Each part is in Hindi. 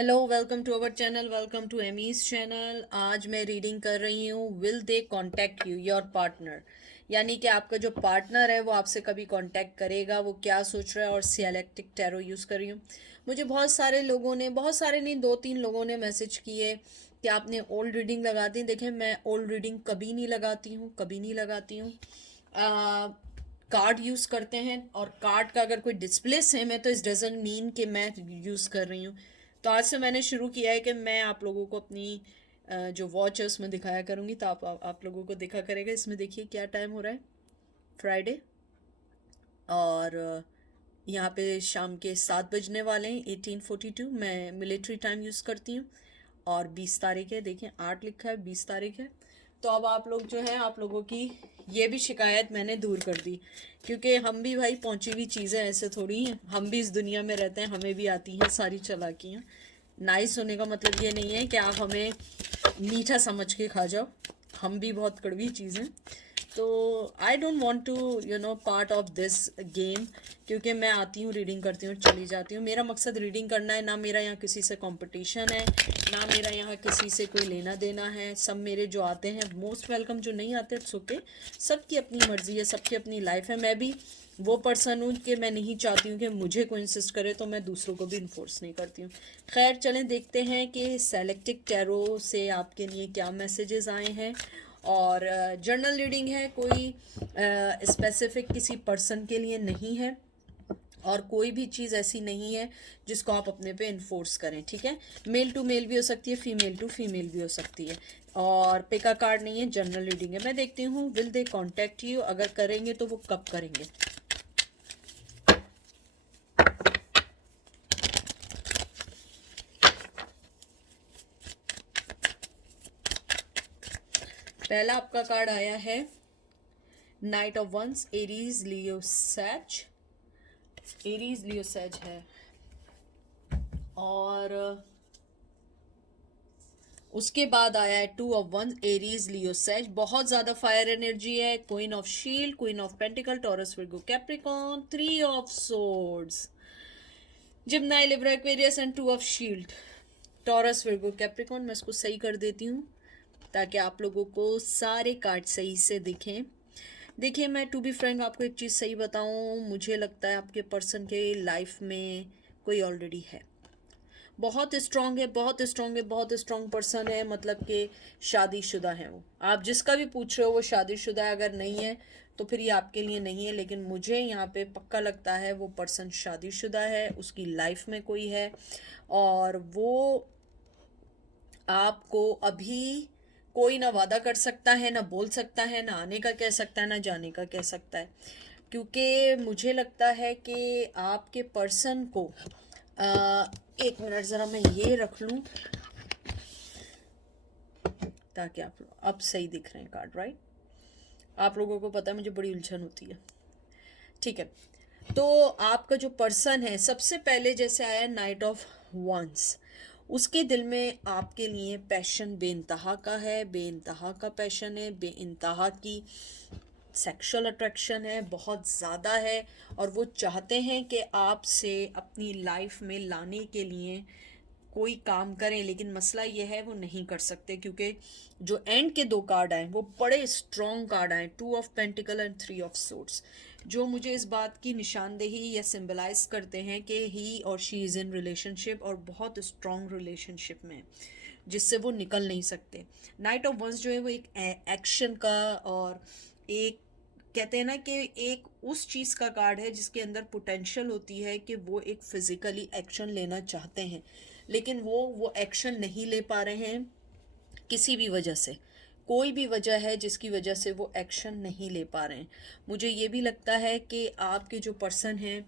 Hello, welcome to our channel, welcome to Amy's channel. आज मैं रीडिंग कर रही हूँ will they contact you your partner, यानी कि आपका जो पार्टनर है वो आपसे कभी कांटेक्ट करेगा, वो क्या सोच रहा है। और सियालेक्टिक टैरो यूज़ कर रही हूँ। मुझे बहुत सारे लोगों ने, बहुत सारे नहीं, दो तीन लोगों ने मैसेज किए कि आपने ओल्ड रीडिंग लगा दी। देखें, मैं ओल्ड रीडिंग कभी नहीं लगाती हूँ, कभी नहीं लगाती हूँ। कार्ड यूज़ करते हैं, और कार्ड का अगर कोई डिस्प्ले सेम है तो इस डजंट मीन कि मैं यूज़ कर रही हूँ। तो आज से मैंने शुरू किया है कि मैं आप लोगों को अपनी जो वॉच है उसमें दिखाया करूँगी, तो आप लोगों को दिखा करेगा। इसमें देखिए क्या टाइम हो रहा है, फ्राइडे। और यहाँ पे शाम के 7 बजने वाले हैं, 18:42। मैं मिलिट्री टाइम यूज़ करती हूँ। और 20 तारीख है, देखिए 8 लिखा है, 20 तारीख है। तो अब आप लोग जो है, आप लोगों की ये भी शिकायत मैंने दूर कर दी, क्योंकि हम भी भाई पहुंची हुई चीज़ें ऐसे थोड़ी हैं। हम भी इस दुनिया में रहते हैं, हमें भी आती हैं सारी चालाकियाँ। नाइस होने का मतलब ये नहीं है कि आप हमें मीठा समझ के खा जाओ, हम भी बहुत कड़वी चीज़ें। तो I don't want to part of this game, क्योंकि मैं आती हूँ, रीडिंग करती हूँ, चली जाती हूँ। मेरा मकसद रीडिंग करना है, ना मेरा यहाँ किसी से कंपटीशन है, ना मेरा यहाँ किसी से कोई लेना देना है। सब मेरे जो आते हैं मोस्ट वेलकम, जो नहीं आते इट्स ओके। सबकी अपनी मर्जी है, सबकी अपनी लाइफ है। मैं भी वो पर्सन हूँ कि मैं नहीं चाहती हूँ कि मुझे कोई इंसिस्ट करे, तो मैं दूसरों को भी इन्फोर्स नहीं करती हूँ। खैर चलें, देखते हैं कि सेलेक्टिक टैरो से आपके लिए क्या मैसेजेस आए हैं। और जर्नल रीडिंग है, कोई स्पेसिफिक किसी पर्सन के लिए नहीं है, और कोई भी चीज़ ऐसी नहीं है जिसको आप अपने पे इन्फोर्स करें, ठीक है। मेल टू मेल भी हो सकती है, फीमेल टू फीमेल भी हो सकती है। और पिका कार्ड नहीं है, जनरल रीडिंग है। मैं देखती हूँ विल दे कॉन्टेक्ट यू, अगर करेंगे तो वो कब करेंगे। पहला आपका कार्ड आया है knight of wands, Aries Leo Sag. Aries Leo सैज है। और उसके बाद आया है 2 ऑफ 1, एरीज लियो सैज। बहुत ज्यादा फायर एनर्जी है। Queen of shield, queen of pentacle, Taurus Virgo Capricorn, 3 of swords, Gemini Libra Aquarius and 2 of shield. Taurus Virgo Capricorn. मैं इसको सही कर देती हूँ ताकि आप लोगों को सारे कार्ड सही से दिखें। देखिए, मैं टू बी फ्रैंक आपको एक चीज़ सही बताऊँ, मुझे लगता है आपके पर्सन के लाइफ में कोई ऑलरेडी है। बहुत स्ट्रांग है, बहुत स्ट्रांग है, बहुत स्ट्रांग पर्सन है। मतलब कि शादीशुदा है वो। आप जिसका भी पूछ रहे हो वो शादीशुदा है। अगर नहीं है तो फिर ये आपके लिए नहीं है, लेकिन मुझे यहाँ पे पक्का लगता है वो पर्सन शादीशुदा है, उसकी लाइफ में कोई है। और वो आपको अभी कोई ना वादा कर सकता है, ना बोल सकता है, ना आने का कह सकता है, ना जाने का कह सकता है। क्योंकि मुझे लगता है कि आपके पर्सन को एक मिनट ज़रा मैं ये रख लूँ ताकि आप अब सही दिख रहे हैं कार्ड, राइट। आप लोगों को पता है मुझे बड़ी उलझन होती है, ठीक है। तो आपका जो पर्सन है, सबसे पहले जैसे आया नाइट ऑफ वंस, उसके दिल में आपके लिए पैशन बेइंतहा का है, बेइंतहा का पैशन है, बेइंतहा की सेक्सुअल अट्रैक्शन है, बहुत ज़्यादा है। और वो चाहते हैं कि आपसे अपनी लाइफ में लाने के लिए कोई काम करें, लेकिन मसला ये है वो नहीं कर सकते, क्योंकि जो एंड के 2 कार्ड आए वो बड़े स्ट्रॉन्ग कार्ड आए, 2 of pentacle and 3 of swords, जो मुझे इस बात की निशानदेही या सिंबलाइज करते हैं कि ही और शी इज़ इन रिलेशनशिप, और बहुत स्ट्रॉन्ग रिलेशनशिप में, जिससे वो निकल नहीं सकते। नाइट ऑफ वंस जो है वो एक एक्शन का, और एक कहते हैं ना कि एक उस चीज़ का कार्ड है जिसके अंदर पोटेंशियल होती है कि वो एक फिजिकली एक्शन लेना चाहते हैं, लेकिन वो एक्शन नहीं ले पा रहे हैं किसी भी वजह से। कोई भी वजह है जिसकी वजह से वो एक्शन नहीं ले पा रहे हैं। मुझे ये भी लगता है कि आपके जो पर्सन हैं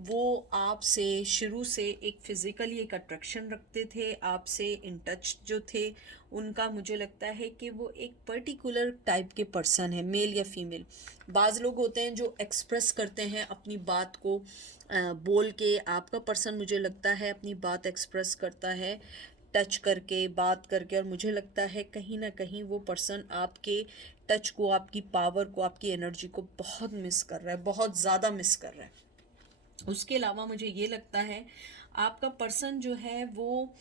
वो आपसे शुरू से एक फिज़िकली एक अट्रैक्शन रखते थे, आपसे इन टच जो थे उनका। मुझे लगता है कि वो एक पर्टिकुलर टाइप के पर्सन है, मेल या फीमेल। बाज़ लोग होते हैं जो एक्सप्रेस करते हैं अपनी बात को बोल के। आपका पर्सन मुझे लगता है अपनी बात एक्सप्रेस करता है टच करके, बात करके। और मुझे लगता है कहीं ना कहीं वो पर्सन आपके टच को, आपकी पावर को, आपकी एनर्जी को बहुत मिस कर रहा है, बहुत ज़्यादा मिस कर रहा है। उसके अलावा मुझे ये लगता है आपका पर्सन जो है वो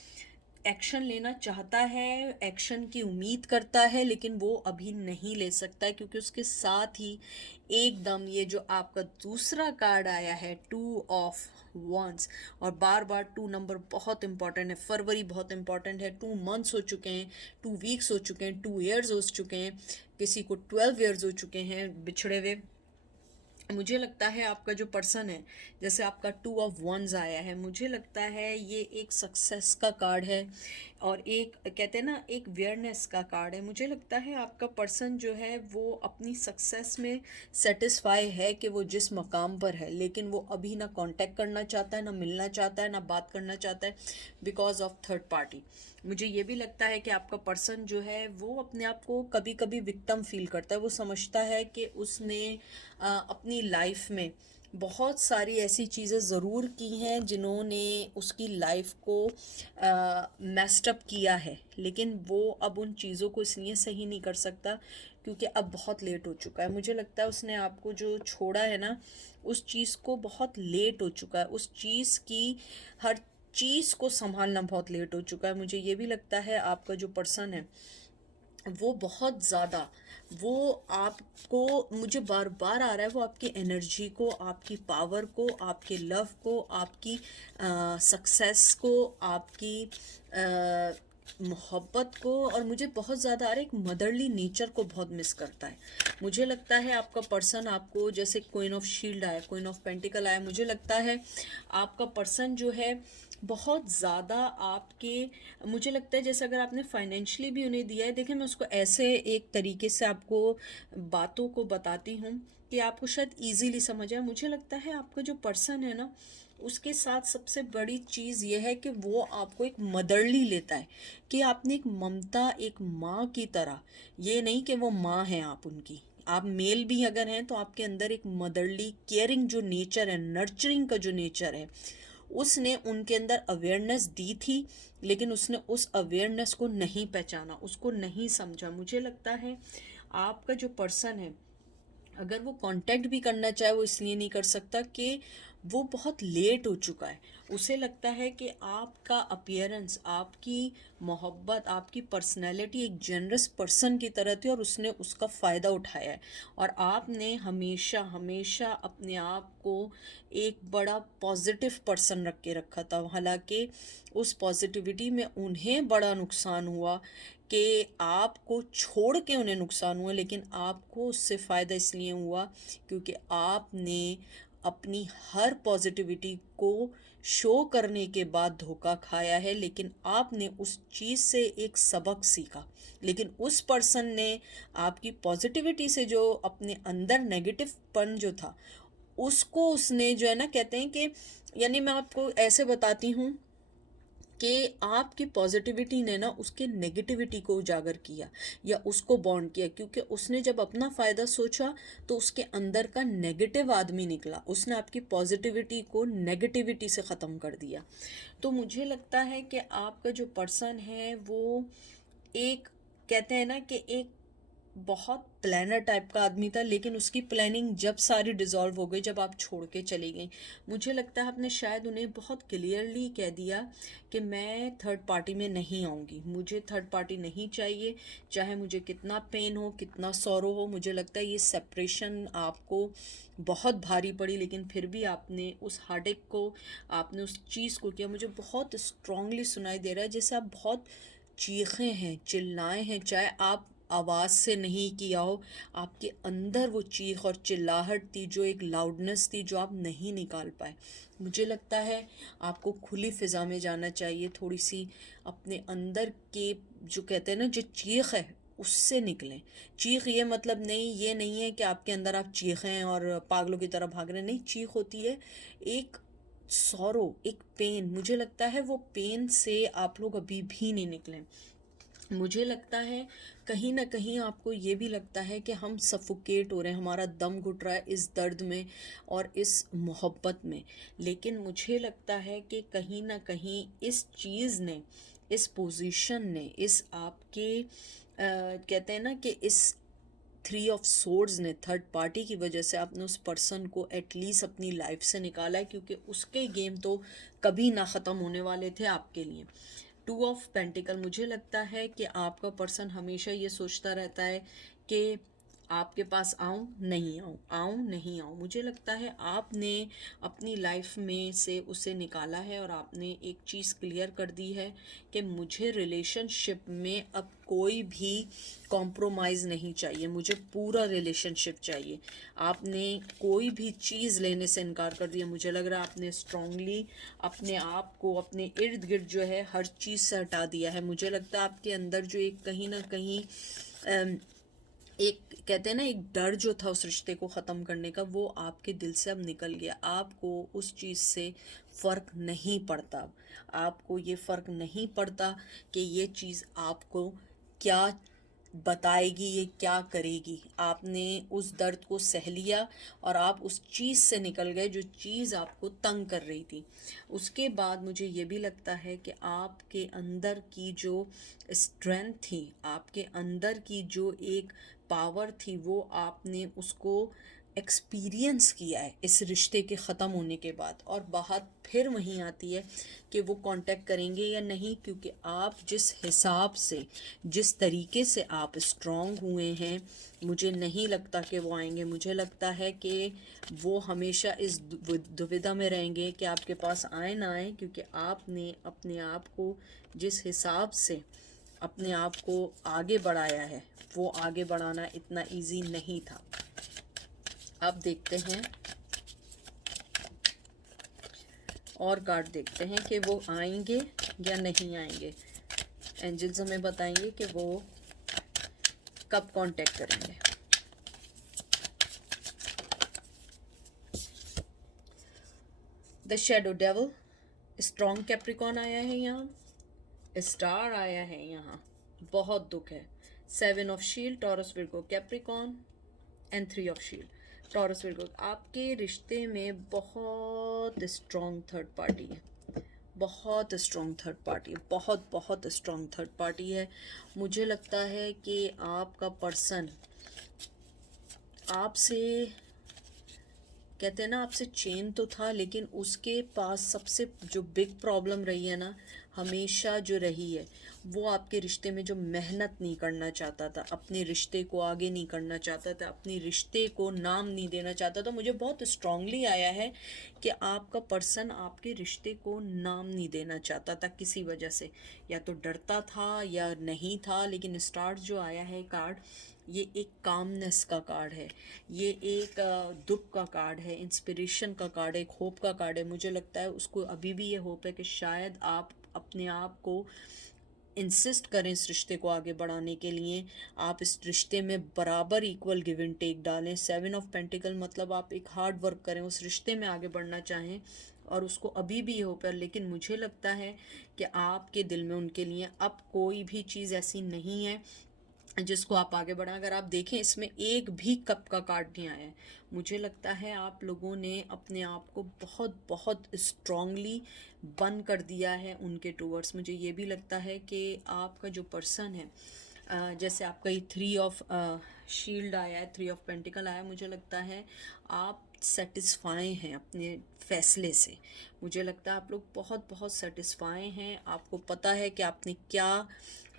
एक्शन लेना चाहता है, एक्शन की उम्मीद करता है, लेकिन वो अभी नहीं ले सकता है क्योंकि उसके साथ ही एकदम ये जो आपका दूसरा कार्ड आया है, 2 ऑफ वंस, और बार बार 2 नंबर बहुत इंपॉर्टेंट है। फरवरी बहुत इंपॉर्टेंट है, 2 मंथ्स हो चुके हैं, 2 वीक्स हो चुके हैं, 2 ईयर्स हो चुके हैं, किसी को 12 ईयर्स हो चुके हैं बिछड़े हुए। मुझे लगता है आपका जो पर्सन है, जैसे आपका 2 ऑफ वंस आया है, मुझे लगता है ये एक सक्सेस का कार्ड है और एक कहते हैं ना एक वेयरनेस का कार्ड है। मुझे लगता है आपका पर्सन जो है वो अपनी सक्सेस में सेटिस्फाई है कि वो जिस मकाम पर है, लेकिन वो अभी ना कांटेक्ट करना चाहता है, ना मिलना चाहता है, ना बात करना चाहता है बिकॉज ऑफ थर्ड पार्टी। मुझे ये भी लगता है कि आपका पर्सन जो है वो अपने आप को कभी कभी विक्टिम फील करता है। वो समझता है कि उसने अपनी लाइफ में बहुत सारी ऐसी चीज़ें ज़रूर की हैं जिन्होंने उसकी लाइफ को मेस्ड अप किया है, लेकिन वो अब उन चीज़ों को इसलिए सही नहीं कर सकता क्योंकि अब बहुत लेट हो चुका है। मुझे लगता है उसने आपको जो छोड़ा है ना, उस चीज़ को बहुत लेट हो चुका है, उस चीज़ की हर चीज़ को संभालना बहुत लेट हो चुका है। मुझे ये भी लगता है आपका जो पर्सन है वो बहुत ज़्यादा, वो आपको, मुझे बार बार आ रहा है, वो आपकी एनर्जी को, आपकी पावर को, आपके लव को, आपकी सक्सेस को, आपकी मोहब्बत को, और मुझे बहुत ज़्यादा आ रहा है एक मदरली नेचर को बहुत मिस करता है। मुझे लगता है आपका पर्सन आपको, जैसे क्वीन ऑफ शील्ड आया, क्वीन ऑफ पेंटिकल आया, मुझे लगता है आपका पर्सन जो है बहुत ज़्यादा आपके, मुझे लगता है जैसे अगर आपने फाइनेंशियली भी उन्हें दिया है, देखिए मैं उसको ऐसे एक तरीके से आपको बातों को बताती हूँ कि आपको शायद इजीली समझ आए। मुझे लगता है आपका जो पर्सन है ना, उसके साथ सबसे बड़ी चीज़ ये है कि वो आपको एक मदरली लेता है, कि आपने एक ममता, एक माँ की तरह, ये नहीं कि वो माँ है आप उनकी, आप मेल भी अगर हैं तो आपके अंदर एक मदरली केयरिंग जो नेचर है, नर्चरिंग का जो नेचर है, उसने उनके अंदर अवेयरनेस दी थी, लेकिन उसने उस अवेयरनेस को नहीं पहचाना, उसको नहीं समझा। मुझे लगता है आपका जो पर्सन है, अगर वो कांटेक्ट भी करना चाहे, वो इसलिए नहीं कर सकता कि वो बहुत लेट हो चुका है। उसे लगता है कि आपका अपीयरेंस, आपकी मोहब्बत, आपकी पर्सनैलिटी एक जनरस पर्सन की तरह थी और उसने उसका फ़ायदा उठाया है। और आपने हमेशा हमेशा अपने आप को एक बड़ा पॉजिटिव पर्सन रख के रखा था, हालांकि उस पॉजिटिविटी में उन्हें बड़ा नुकसान हुआ कि आपको छोड़ के उन्हें नुकसान हुआ, लेकिन आपको उससे फ़ायदा इसलिए हुआ क्योंकि आपने अपनी हर पॉजिटिविटी को शो करने के बाद धोखा खाया है, लेकिन आपने उस चीज़ से एक सबक सीखा। लेकिन उस पर्सन ने आपकी पॉजिटिविटी से जो अपने अंदर नेगेटिव पन जो था, उसको उसने जो है ना, कहते हैं कि, यानी मैं आपको ऐसे बताती हूँ कि आपकी पॉजिटिविटी ने ना उसके नेगेटिविटी को उजागर किया या उसको बॉन्ड किया, क्योंकि उसने जब अपना फ़ायदा सोचा तो उसके अंदर का नेगेटिव आदमी निकला, उसने आपकी पॉजिटिविटी को नेगेटिविटी से ख़त्म कर दिया। तो मुझे लगता है कि आपका जो पर्सन है वो एक, कहते हैं ना कि एक बहुत प्लानर टाइप का आदमी था, लेकिन उसकी प्लानिंग जब सारी डिज़ोल्व हो गई, जब आप छोड़ के चली गई, मुझे लगता है आपने शायद उन्हें बहुत क्लियरली कह दिया कि मैं थर्ड पार्टी में नहीं आऊँगी, मुझे थर्ड पार्टी नहीं चाहिए, चाहे मुझे कितना पेन हो, कितना सॉरो हो। मुझे लगता है ये सेपरेशन आपको बहुत भारी पड़ी, लेकिन फिर भी आपने उस हार्टेक को, आपने उस चीज़ को किया। मुझे बहुत स्ट्रांगली सुनाई दे रहा है जैसे आप बहुत चीखे हैं, चिल्लाए हैं, चाहे आप आवाज़ से नहीं किया हो, आपके अंदर वो चीख और चिल्लाहट थी, जो एक लाउडनेस थी जो आप नहीं निकाल पाए। मुझे लगता है आपको खुली फ़िज़ा में जाना चाहिए, थोड़ी सी अपने अंदर के जो कहते हैं ना जो चीख है उससे निकलें। चीख ये मतलब नहीं, ये नहीं है कि आपके अंदर आप चीखें और पागलों की तरह भाग रहे हैं, नहीं, चीख होती है एक सॉरो, एक पेन। मुझे लगता है वो पेन से आप लोग अभी भी नहीं निकले। मुझे लगता है कहीं ना कहीं आपको ये भी लगता है कि हम सफोकेट हो रहे हैं, हमारा दम घुट रहा है इस दर्द में और इस मोहब्बत में। लेकिन मुझे लगता है कि कहीं ना कहीं इस चीज़ ने, इस पोजीशन ने, इस आपके कहते हैं ना कि इस 3 ऑफ सोर्ड्स ने, थर्ड पार्टी की वजह से आपने उस पर्सन को एटलीस्ट अपनी लाइफ से निकाला है, क्योंकि उसके गेम तो कभी ना ख़त्म होने वाले थे आपके लिए। 2 ऑफ पेंटिकल, मुझे लगता है कि आपका पर्सन हमेशा ये सोचता रहता है कि आपके पास आऊँ नहीं आऊँ, आऊँ नहीं आऊँ। मुझे लगता है आपने अपनी लाइफ में से उसे निकाला है और आपने एक चीज़ क्लियर कर दी है कि मुझे रिलेशनशिप में अब कोई भी कॉम्प्रोमाइज़ नहीं चाहिए, मुझे पूरा रिलेशनशिप चाहिए। आपने कोई भी चीज़ लेने से इनकार कर दिया। मुझे लग रहा है आपने स्ट्रांगली अपने आप को अपने इर्द गिर्द जो है हर चीज़ से हटा दिया है। मुझे लगता है आपके अंदर जो एक कहीं ना कहीं एक कहते हैं ना, एक डर जो था उस रिश्ते को ख़त्म करने का, वो आपके दिल से अब निकल गया। आपको उस चीज़ से फ़र्क नहीं पड़ता। अब आपको ये फ़र्क नहीं पड़ता कि ये चीज़ आपको क्या बताएगी, ये क्या करेगी। आपने उस दर्द को सह लिया और आप उस चीज़ से निकल गए जो चीज़ आपको तंग कर रही थी। उसके बाद मुझे ये भी लगता है कि आपके अंदर की जो स्ट्रेंथ थी, आपके अंदर की जो एक पावर थी, वो आपने उसको एक्सपीरियंस किया है इस रिश्ते के ख़त्म होने के बाद। और बात फिर वहीं आती है कि वो कांटेक्ट करेंगे या नहीं, क्योंकि आप जिस हिसाब से, जिस तरीके से आप स्ट्रांग हुए हैं, मुझे नहीं लगता कि वो आएंगे। मुझे लगता है कि वो हमेशा इस दुविधा में रहेंगे कि आपके पास आए ना आए, क्योंकि आपने अपने आप को जिस हिसाब से अपने आप को आगे बढ़ाया है, वो आगे बढ़ाना इतना इजी नहीं था। अब देखते हैं और कार्ड देखते हैं कि वो आएंगे या नहीं आएंगे। एंजल्स हमें बताएंगे कि वो कब कांटेक्ट करेंगे। The shadow devil, strong Capricorn आया है यहाँ, स्टार आया है यहाँ, बहुत दुख है। 7 of shield, Taurus Virgo Capricorn and 3 of shield, Taurus Virgo. आपके रिश्ते में बहुत स्ट्रॉन्ग थर्ड पार्टी है, बहुत स्ट्रॉन्ग थर्ड पार्टी है, बहुत बहुत स्ट्रॉन्ग थर्ड पार्टी है। मुझे लगता है कि आपका पर्सन आपसे, कहते हैं ना, आपसे चेन तो था, लेकिन उसके पास सबसे जो बिग प्रॉब्लम रही है ना, हमेशा जो रही है, वो आपके रिश्ते में जो मेहनत नहीं करना चाहता था, अपने रिश्ते को आगे नहीं करना चाहता था, अपने रिश्ते को नाम नहीं देना चाहता था। मुझे बहुत स्ट्रांगली आया है कि आपका पर्सन आपके रिश्ते को नाम नहीं देना चाहता था किसी वजह से, या तो डरता था या नहीं था। लेकिन स्टार्ट जो आया है कार्ड, ये एक कामनेस का कार्ड है, ये एक दुख का कार्ड है, इंस्पिरेशन का कार्ड है, एक होप का कार्ड है। मुझे लगता है उसको अभी भी ये होप है कि शायद आप अपने आप को इंसिस्ट करें इस रिश्ते को आगे बढ़ाने के लिए, आप इस रिश्ते में बराबर इक्वल गिव एंड टेक डालें। 7 ऑफ पेंटिकल मतलब आप एक हार्ड वर्क करें, उस रिश्ते में आगे बढ़ना चाहें और उसको अभी भी हो पर। लेकिन मुझे लगता है कि आपके दिल में उनके लिए अब कोई भी चीज़ ऐसी नहीं है जिसको आप आगे बढ़ाएं। अगर आप देखें, इसमें एक भी कप का कार्ड नहीं आया है। मुझे लगता है आप लोगों ने अपने आप को बहुत बहुत स्ट्रांगली बंद कर दिया है उनके टूवर्ड्स। मुझे ये भी लगता है कि आपका जो पर्सन है, जैसे आपका ये 3 ऑफ शील्ड आया है, 3 ऑफ पेंटिकल आया है, मुझे लगता है आप सेटिस्फाई हैं अपने फैसले से। मुझे लगता है आप लोग बहुत बहुत सेटिस्फाई हैं, आपको पता है कि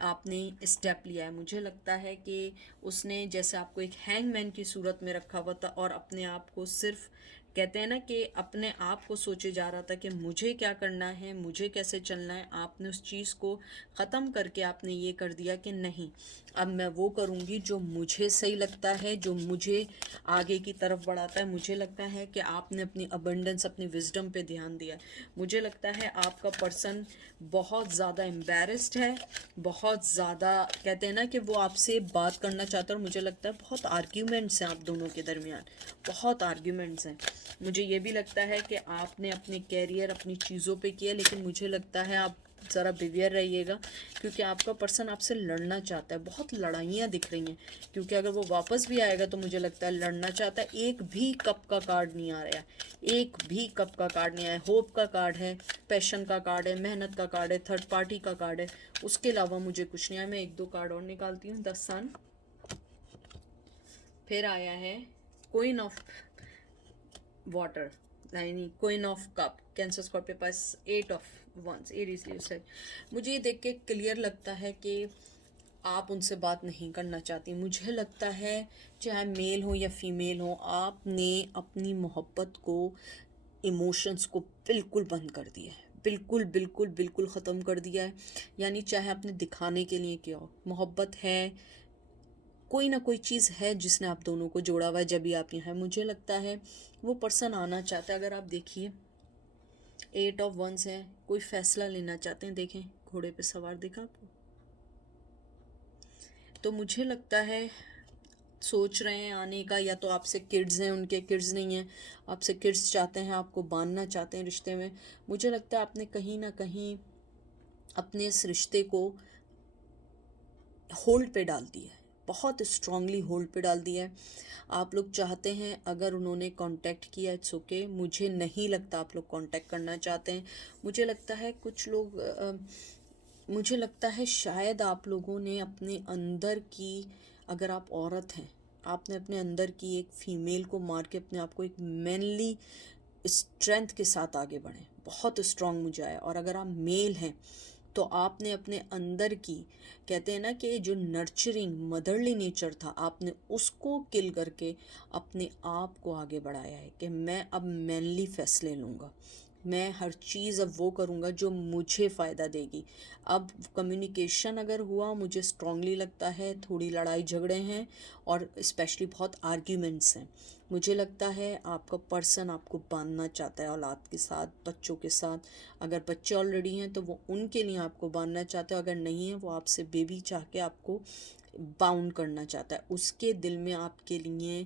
आपने स्टेप लिया है। मुझे लगता है कि उसने जैसे आपको एक हैंगमैन की सूरत में रखा हुआ था और अपने आप को सिर्फ, कहते हैं ना, कि अपने आप को सोचे जा रहा था कि मुझे क्या करना है, मुझे कैसे चलना है। आपने उस चीज़ को ख़त्म करके आपने ये कर दिया कि नहीं, अब मैं वो करूँगी जो मुझे सही लगता है, जो मुझे आगे की तरफ बढ़ाता है। मुझे लगता है कि आपने अपनी अबंडेंस, अपनी विजडम पे ध्यान दिया। मुझे लगता है आपका पर्सन बहुत ज़्यादा एम्बैरेस्ड है, बहुत ज़्यादा, कहते हैं ना, कि वो आपसे बात करना चाहता है। और मुझे लगता है बहुत आर्ग्यूमेंट्स हैं आप दोनों के दरमियान, बहुत आर्ग्यूमेंट्स हैं। मुझे ये भी लगता है कि आपने अपने कैरियर, अपनी चीज़ों पे किया, लेकिन मुझे लगता है आप ज़रा बिवियर रहिएगा, क्योंकि आपका पर्सन आपसे लड़ना चाहता है। बहुत लड़ाइयाँ दिख रही हैं, क्योंकि अगर वो वापस भी आएगा तो मुझे लगता है लड़ना चाहता है। एक भी कप का कार्ड नहीं आ रहा है, एक भी कप का कार्ड नहीं आया। होप का कार्ड है, पैशन का कार्ड है, मेहनत का कार्ड है, थर्ड पार्टी का कार्ड है, उसके अलावा मुझे कुछ नहीं आया। मैं 1-2 कार्ड और निकालती हूँ। द सन, फिर आया है क्वीन ऑफ वाटर, यानी queen of cup, cancer Scorpio के पास 8 ऑफ वंस, एरीज लीव्स है। मुझे ये देख के क्लियर लगता है कि आप उनसे बात नहीं करना चाहती। मुझे लगता है चाहे मेल हो या फीमेल हो, आपने अपनी मोहब्बत को, इमोशंस को बिल्कुल बंद कर दिया है, बिल्कुल बिल्कुल बिल्कुल ख़त्म कर दिया है। यानी चाहे आपने दिखाने के लिए किया हो, मोहब्बत है, कोई ना कोई चीज़ है जिसने आप दोनों को जोड़ा हुआ है। जब भी आप यहाँ हैं, मुझे लगता है वो पर्सन आना चाहता है। अगर आप देखिए 8 ऑफ वंस है, कोई फैसला लेना चाहते हैं। देखें घोड़े पे सवार, देखा आपको? तो मुझे लगता है सोच रहे हैं आने का, या तो आपसे किड्स हैं, उनके किड्स नहीं हैं, आपसे किड्स चाहते हैं, आपको बांधना चाहते हैं रिश्ते में। मुझे लगता है आपने कहीं ना कहीं अपने इस रिश्ते को होल्ड पे डाल दिया है, बहुत स्ट्रांगली होल्ड पे डाल दिया है। आप लोग चाहते हैं, अगर उन्होंने कांटेक्ट किया इट्स ओके, मुझे नहीं लगता आप लोग कांटेक्ट करना चाहते हैं। मुझे लगता है कुछ लोग मुझे लगता है शायद आप लोगों ने अपने अंदर की, अगर आप औरत हैं, आपने अपने अंदर की एक फीमेल को मार के अपने आप को एक मैनली स्ट्रेंथ के साथ आगे बढ़े, बहुत स्ट्रांग मुझे आया। और अगर आप मेल हैं तो आपने अपने अंदर की, कहते हैं ना कि जो नर्चरिंग मदरली नेचर था, आपने उसको किल करके अपने आप को आगे बढ़ाया है कि मैं अब मैनली फैसले लूँगा, मैं हर चीज़ अब वो करूँगा जो मुझे फ़ायदा देगी। अब कम्युनिकेशन अगर हुआ, मुझे स्ट्रांगली लगता है थोड़ी लड़ाई झगड़े हैं और स्पेशली बहुत आर्ग्यूमेंट्स हैं। मुझे लगता है आपका पर्सन आपको बांधना चाहता है औलाद के साथ, बच्चों के साथ। अगर बच्चे ऑलरेडी हैं तो वो उनके लिए आपको बांधना चाहता है, अगर नहीं है वो आपसे बेबी चाह के आपको बाउंड करना चाहता है। उसके दिल में आपके लिए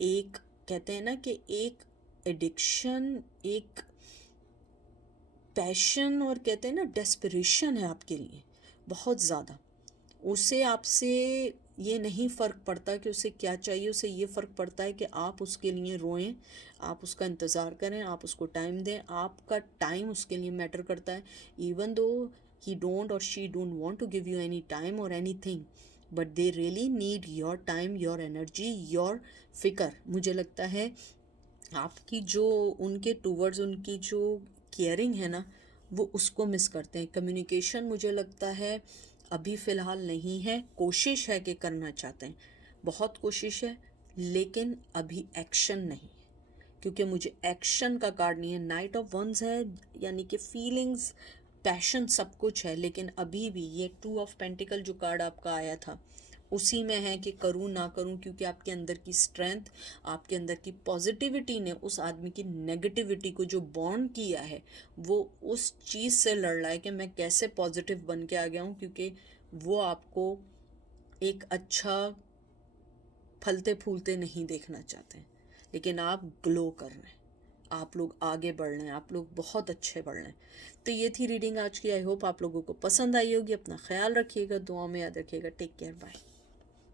एक, कहते हैं ना कि एक एडिक्शन, एक पैशन, और कहते हैं ना डेस्परेशन है आपके लिए बहुत ज़्यादा। उसे आपसे ये नहीं फ़र्क पड़ता कि उसे क्या चाहिए, उसे ये फ़र्क पड़ता है कि आप उसके लिए रोएं, आप उसका इंतज़ार करें, आप उसको टाइम दें। आपका टाइम उसके लिए मैटर करता है, इवन दो ही डोंट और she don't want to give you any time और anything, but they really need your time, your energy, your फिक्र। मुझे लगता है आपकी जो उनके टूवर्ड्स उनकी जो केयरिंग है ना, वो उसको मिस करते हैं। कम्युनिकेशन मुझे लगता है अभी फ़िलहाल नहीं है, कोशिश है कि करना चाहते हैं, बहुत कोशिश है, लेकिन अभी एक्शन नहीं है, क्योंकि मुझे एक्शन का कार्ड नहीं है। नाइट ऑफ वंस है, यानी कि फीलिंग्स, पैशन सब कुछ है, लेकिन अभी भी ये 2 ऑफ पेंटिकल जो कार्ड आपका आया था उसी में है कि करूँ ना करूँ, क्योंकि आपके अंदर की स्ट्रेंथ, आपके अंदर की पॉजिटिविटी ने उस आदमी की नेगेटिविटी को जो बॉन्ड किया है, वो उस चीज़ से लड़ रहा है कि मैं कैसे पॉजिटिव बन के आ गया हूँ, क्योंकि वो आपको एक अच्छा फलते फूलते नहीं देखना चाहते हैं, लेकिन आप ग्लो कर रहे हैं, आप लोग आगे बढ़ रहे हैं, आप लोग बहुत अच्छे बढ़ रहे हैं। तो ये थी रीडिंग आज की। आई होप आप लोगों को पसंद आई होगी। अपना ख्याल रखिएगा, दुआ में याद रखिएगा। Take care, bye.